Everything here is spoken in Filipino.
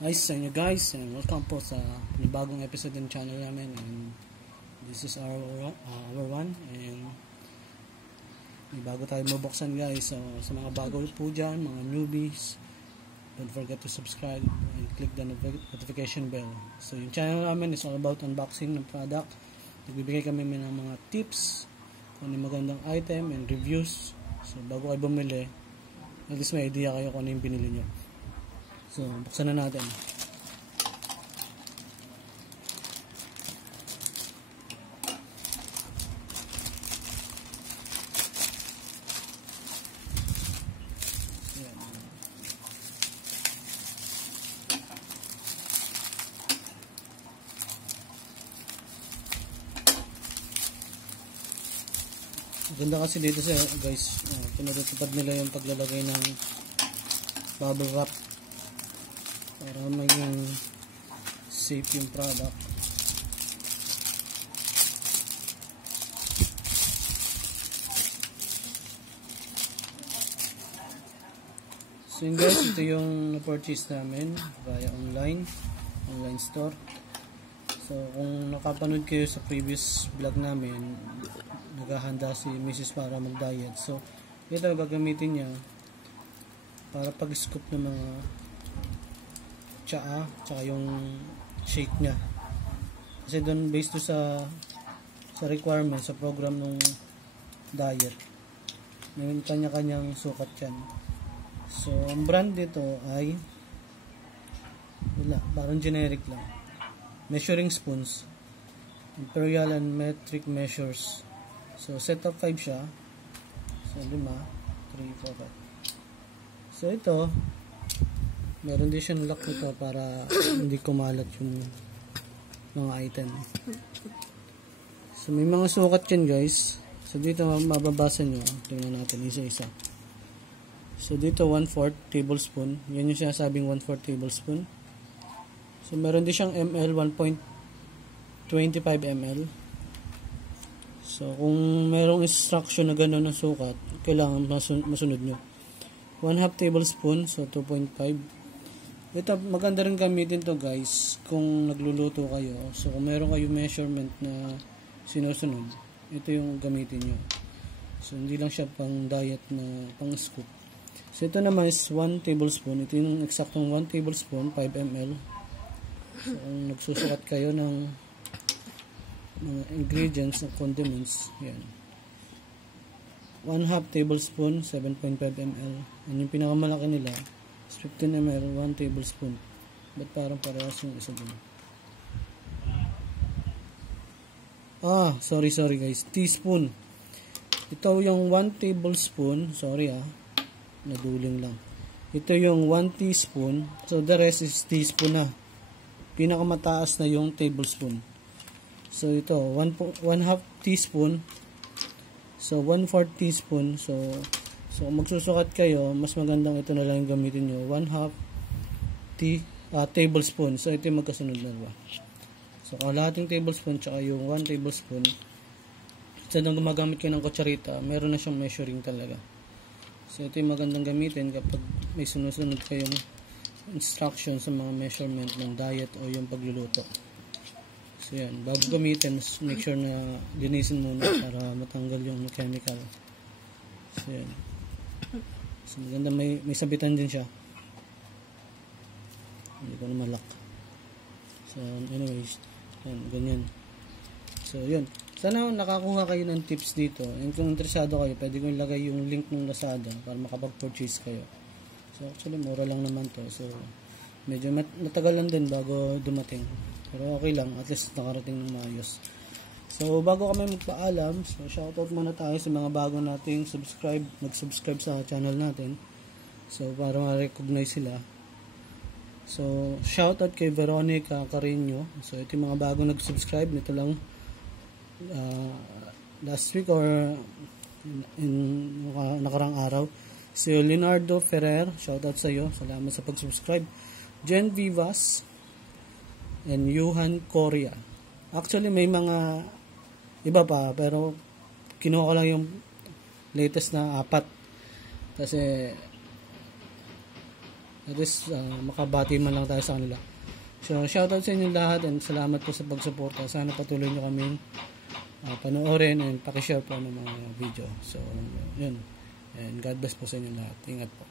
Hi sa inyo guys, and welcome po sa panibagong episode ng channel namin, and this is our one, and may bago tayo mabuksan guys. So sa mga bago po dyan, mga newbies, don't forget to subscribe and click the notification bell. So yung channel namin is all about unboxing ng product. Nagbibigay kami ng mga tips kung ano yung magandang item and reviews. So bago kayo bumili, at least may idea kayo kung ano yung binili nyo. So, buksan na natin. Ayan. Ganda kasi dito sa guys, pinatutupad nila yung paglalagay ng bubble wrap para maging safe yung product. So yun guys, ito yung na-purchase namin via online store. So kung nakapanood kayo sa previous vlog namin, naghahanda si Mrs. para mag-diet. So ito gagamitin niya para pag-scoop ng mga tsaa, tsaka yung shake niya. Kasi doon based to sa requirements sa program ng diet. May kanya-kanyang sukat yan. So ang brand dito ay wala, parang generic lang. Measuring spoons, imperial and metric measures. So set of 5 siya. So 5, 3, 4, 5. So ito, meron din siyang lock nito para hindi kumalat yung mga item. So may mga sukat yan guys. So dito mababasa nyo. Tingnan natin isa-isa. So dito 1/4 tablespoon. Yan yung sinasabing 1/4 tablespoon. So meron din siyang ml, 1.25 ml. So kung merong instruction na gano'n ng sukat, kailangan masunod nyo. 1/2 tablespoon, so 2.5. Ito, maganda rin gamitin to guys kung nagluluto kayo. So kung meron kayo measurement na sinusunod, ito yung gamitin nyo. So hindi lang siya pang diet na pang scoop. So ito naman is 1 tablespoon. Ito yung eksaktong 1 tablespoon, 5 ml. So kung nagsusukat kayo ng mga ingredients ng condiments, yan. 1/2 tablespoon, 7.5 ml. Yan yung pinakamalaki nila. 15 ml, 1 tablespoon. Ba't parang parehas yung isa dun? Sorry guys. Teaspoon. Ito yung 1 tablespoon. Sorry naduling lang. Ito yung 1 teaspoon. So the rest is teaspoon na. Pinakamataas na yung tablespoon. So ito, 1/2 teaspoon. So 1/4 teaspoon. So kung magsusukat kayo, mas magandang ito na lang yung gamitin nyo. 1/2 tablespoon. So ito yung magkasunod na ba? So kalahating tablespoon tsaka yung 1 tablespoon. Instead ng gumagamit kayo ng kutsarita, meron na siyang measuring talaga. So ito yung magandang gamitin kapag may sinusunod kayong instruction sa mga measurement ng diet o yung pagluluto. So yan, bago gamitin, make sure na linisin muna para matanggal yung chemical. So yan. So maganda, may sabitan din siya. Hindi ko na malak. So anyways, yan, ganyan. So yun. Sana nakakuha kayo ng tips dito. And kung interesado kayo, pwede ko ilagay yung link ng Lazada para makapag-purchase kayo. So actually, mura lang naman to. So medyo natagalan din bago dumating. Pero okay lang, at least nakarating ng maayos. So bago kami magpaalam, so shoutout muna tayo sa mga bago nating mag-subscribe sa channel natin. So para ma-recognize sila. So shoutout kay Veronica Carino. So ito yung mga bago nag-subscribe nito lang last week or in nakarang araw. Si Leonardo Ferrer, shoutout sa iyo. Salamat sa pag-subscribe. Jen Vivas and Yuhan Korea. Actually may mga iba pa, pero kinuha ko lang yung latest na 4 kasi At least makabati man lang tayo sa kanila. So shoutout sa inyo lahat and salamat po sa pagsuporta. Sana patuloy nyo kaming panoorin and pakishare po ng mga video. So yun, and God bless po sa inyo lahat. Ingat po.